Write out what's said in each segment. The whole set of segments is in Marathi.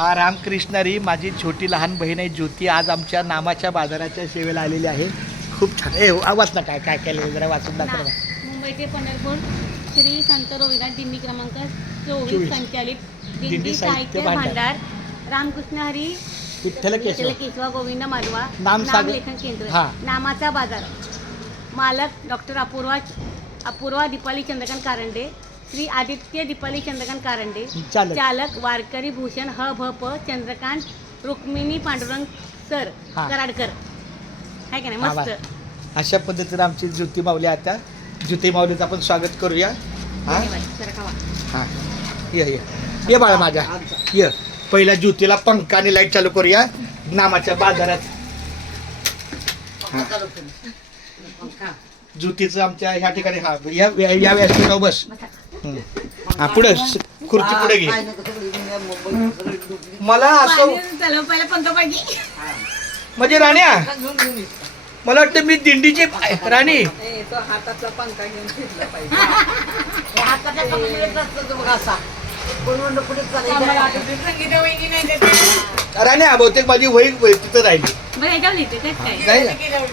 रामकृष्णारी माझी छोटी लहान बहीण आहे ज्योती आज आमच्या नामाच्या बाजाराच्या सेवेला आलेली आहे. खूप छान आवाज ना काय काय केलं जरा वाचून दाखवा. मुंबई ते पंढरपूर श्री संत रविदास दिंडी क्रमांक 24 संचालित दिंडी साहित्य भांडार रामकृष्ण हरी विठ्ठल केशवा गोविंद माधवा नामलेखन केंद्र नामाचा बाजार. मालक डॉक्टर अपूर्वा दीपाली चंद्रकांत कारंडे, श्री आदित्य दीपाली चंद्रकांत कारंडे, चालक वारकरी भूषण ह भ प चंद्रकांत रुक्मिणी पांडुरंग सर कराडकर. आहे का नाही मस्त. अशा पद्धतीने आमची ज्योती माऊली. आता ज्योती माऊलीचं आपण स्वागत करूया. ये बाळा माझ्या ये. पहिल्या ज्योतीला पंखा आणि लाईट चालू करूया नामाच्या बाजारात. ज्योतीचं आमच्या ह्या ठिकाणी या व्यासपीठावर बस. पुढे खुर्ची पुढे घे. मला असं म्हणजे राण्या मला वाटतं मी दिंडीची राणी. हाताचा पंखा घेऊन फिरला पाहिजे. राण्या बहुतेक माझी वही तिथं राहिली.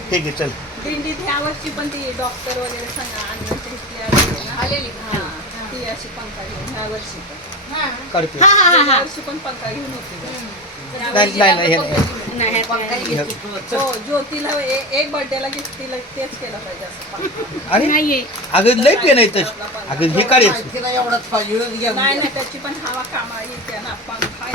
ठीक आहे चल. दिंडीत ह्या वर्षी पण ती डॉक्टर वगैरे आलेली ती अशी पंखा घेऊन ह्या वर्षी पण करते. ह्या वर्षी पण पंखा घेऊन होती. हो ज्योतीला एक बर्थडेला गिफ्ट तिला तेच केलं पाहिजे असं. आणि अगं लय पेन आहे अगं हे काढायचं नाही नाही त्याची पण हवा कामा येते ना. पंखा